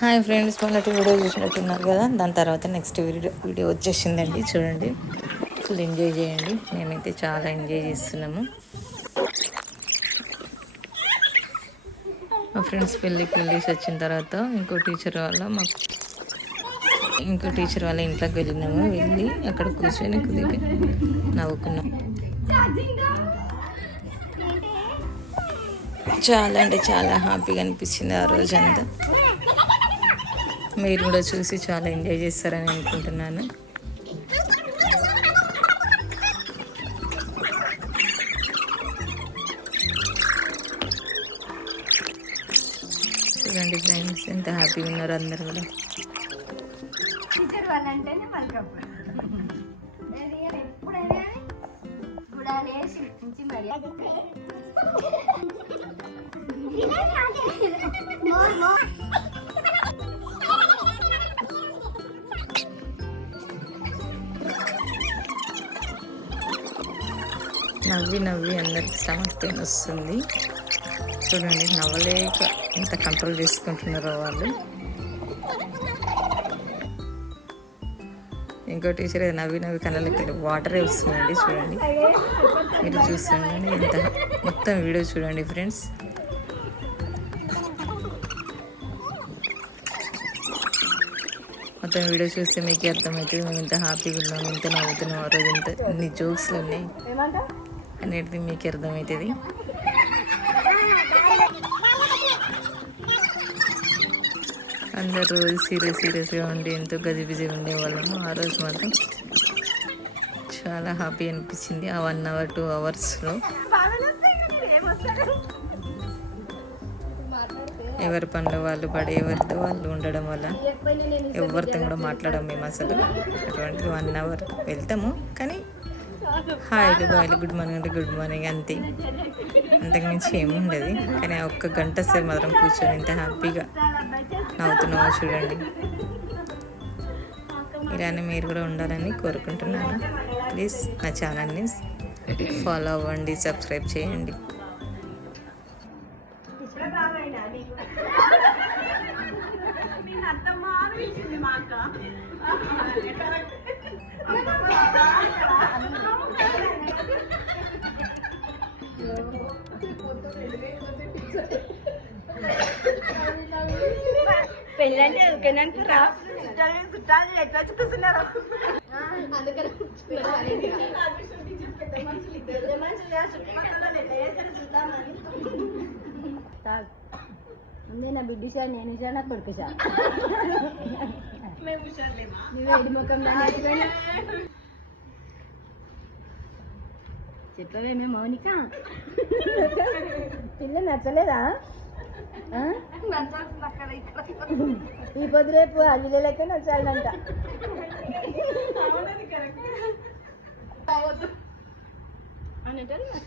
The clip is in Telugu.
హాయ్ ఫ్రెండ్స్, మొన్నటి వీడియో చూసినట్టున్నారు కదా. దాని తర్వాత నెక్స్ట్ వీడియో వచ్చేసిందండి. చూడండి, ఫుల్ ఎంజాయ్ చేయండి. మేమైతే చాలా ఎంజాయ్ చేస్తున్నాము. మా ఫ్రెండ్స్ పెళ్ళికి వెళ్ళేసి వచ్చిన తర్వాత ఇంకో టీచర్ వాళ్ళ ఇంట్లోకి వెళ్ళినాము. వెళ్ళి అక్కడ కూర్చొని కుదిరి నవ్వుకున్నాం. చాలా అంటే చాలా హ్యాపీగా అనిపించింది ఆ రోజంతా. మీరు కూడా చూసి చాలా ఎంజాయ్ చేస్తారని అనుకుంటున్నాను. చూడండి ఫ్రెండ్స్, ఎంత హ్యాపీగా ఉన్నారు అందరు కూడా. నవ్వి నవ్వి అందరికి స్టమక్ పెయిన్ వస్తుంది. చూడండి, నవ్వలేక ఎంత కంట్రోల్ చేసుకుంటున్నారో వాళ్ళు. ఇంకో టీచర్ నవ్వి నవ్వి కళ్ళకి వాటరే వస్తుందండి. చూడండి, మీరు చూస్తుండండి. ఎంత మొత్తం వీడియో చూడండి ఫ్రెండ్స్. మొత్తం వీడియో చూస్తే మీకు అర్థమవుతుంది మేము ఎంత హ్యాపీగా ఉన్నాం, ఎంత నవ్వుతున్నాం. ఆ రోజు ఎంత ఇన్ని జోక్స్లు ఉన్నాయి అనేది మీకు అర్థమవుతుంది. అందరు రోజు సీరియస్గా ఉండి ఎంతో గజిబిజిగా ఉండేవాళ్ళము. ఆ రోజు మాత్రం చాలా హ్యాపీ అనిపించింది. ఆ 1 hour 2 hoursలో ఎవరి పనులు వాళ్ళు పడి ఎవరితో వాళ్ళు ఉండడం వల్ల ఎవరితో కూడా మాట్లాడడం మేము అసలు. అటువంటి 1 hour వెళ్తాము, కానీ హాయ్లు బాయ్లు గుడ్ మార్నింగ్ అంటే గుడ్ మార్నింగ్ అంతే, అంతకుమించి ఏముండదు. కానీ ఆ 1 గంట సేపు మాత్రం కూర్చొని ఎంత హ్యాపీగా నవ్వుతున్నామో చూడండి. ఇలానే మీరు కూడా ఉండాలని కోరుకుంటున్నాను. ప్లీజ్ నా ఛానల్ని ఫాలో అవ్వండి, సబ్స్క్రైబ్ చేయండి. పెళ్ళంటే చుట్టాలు ఎట్లా చూపిస్తున్నారు. ముందే నా బిడ్డ సార్, నేను సార్, నా కొడుకు సార్. చెప్పవేమే మౌనిక, పిల్ల నచ్చలేదా? ఈ పొద్దు రేపు అల్లిలకే నచ్చాలంట. అన్నదానికి